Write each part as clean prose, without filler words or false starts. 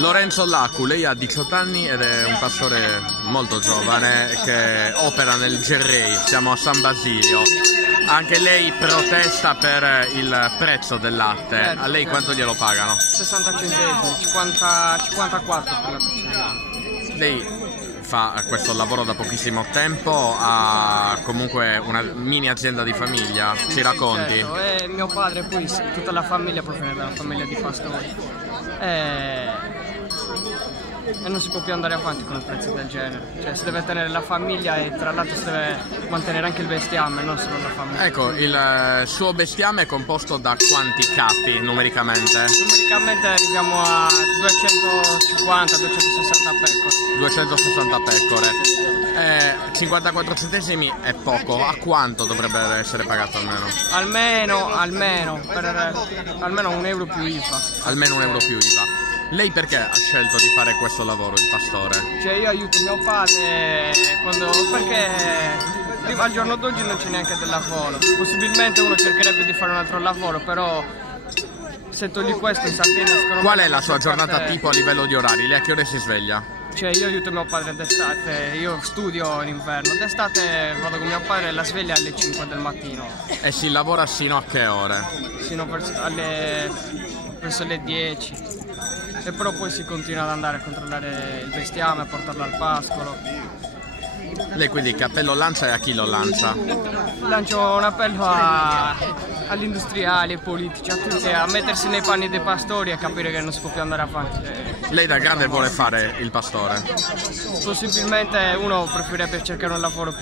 Lorenzo Laccu, lei ha 18 anni ed è un pastore molto giovane che opera nel Gerrei, siamo a San Basilio. Anche lei protesta per il prezzo del latte. Certo, a lei quanto glielo pagano? 60 centesimi, 54 per la porcellana. Lei fa questo lavoro da pochissimo tempo, ha comunque una mini azienda di famiglia, ci racconti? Certo, e mio padre poi tutta la famiglia proviene dalla famiglia di pastori. E non si può più andare avanti con un prezzo del genere, cioè si deve tenere la famiglia e tra l'altro si deve mantenere anche il bestiame, non solo la famiglia. Ecco, il suo bestiame è composto da quanti capi numericamente? Numericamente arriviamo a 250-260 pecore. 260 pecore. 54 centesimi è poco, a quanto dovrebbe essere pagato almeno? Almeno un euro più IVA. Almeno un euro più IVA. Lei perché ha scelto di fare questo lavoro, il pastore? Cioè io aiuto mio padre perché al giorno d'oggi non c'è neanche del lavoro. Possibilmente uno cercherebbe di fare un altro lavoro, però se togli questo in Sardegna secondo me... Qual è la sua giornata tipo a livello di orari? Lei a che ore si sveglia? Cioè io aiuto mio padre d'estate, io studio in inverno, d'estate vado con mio padre e la sveglia alle 5 del mattino. E si lavora sino a che ore? Sino verso le 10. E però poi si continua ad andare a controllare il bestiame, a portarlo al pascolo. Lei quindi il cappello lancia e a chi lo lancia? Lancio un appello agli industriali, ai politici, a tutti, a mettersi nei panni dei pastori e a capire che non si può più andare avanti. Lei da grande vuole fare il pastore? Possibilmente uno preferirebbe cercare un lavoro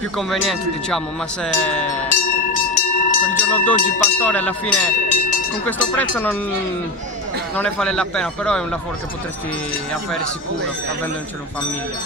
più conveniente, diciamo, ma se quel giorno d'oggi il pastore alla fine con questo prezzo non ne vale la pena, però è un lavoro che potresti avere sicuro, avendocelo in famiglia.